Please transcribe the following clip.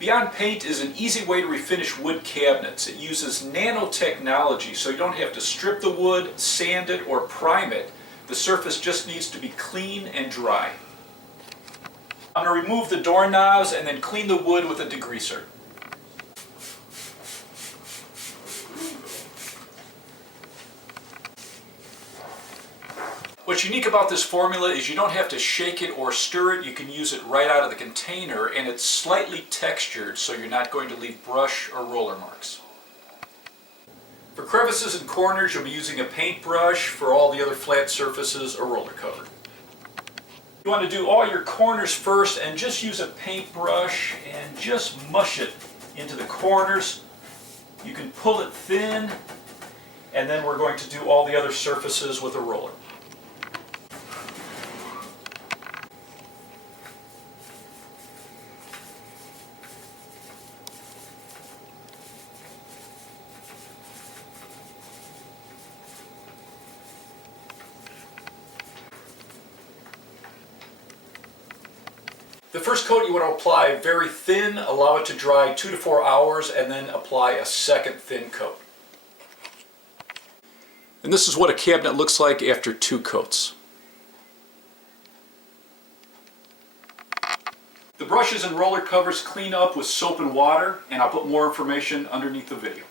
Beyond Paint is an easy way to refinish wood cabinets. It uses nanotechnology, so you don't have to strip the wood, sand it, or prime it. The surface just needs to be clean and dry. I'm going to remove the doorknobs and then clean the wood with a degreaser. What's unique about this formula is you don't have to shake it or stir it. You can use it right out of the container, and it's slightly textured so you're not going to leave brush or roller marks. For crevices and corners, you'll be using a paintbrush. For all the other flat surfaces, a roller cover. You want to do all your corners first and just use a paintbrush and just mush it into the corners. You can pull it thin, and then we're going to do all the other surfaces with a roller. The first coat you want to apply very thin, allow it to dry 2 to 4 hours, and then apply a second thin coat. And this is what a cabinet looks like after 2 coats. The brushes and roller covers clean up with soap and water, and I'll put more information underneath the video.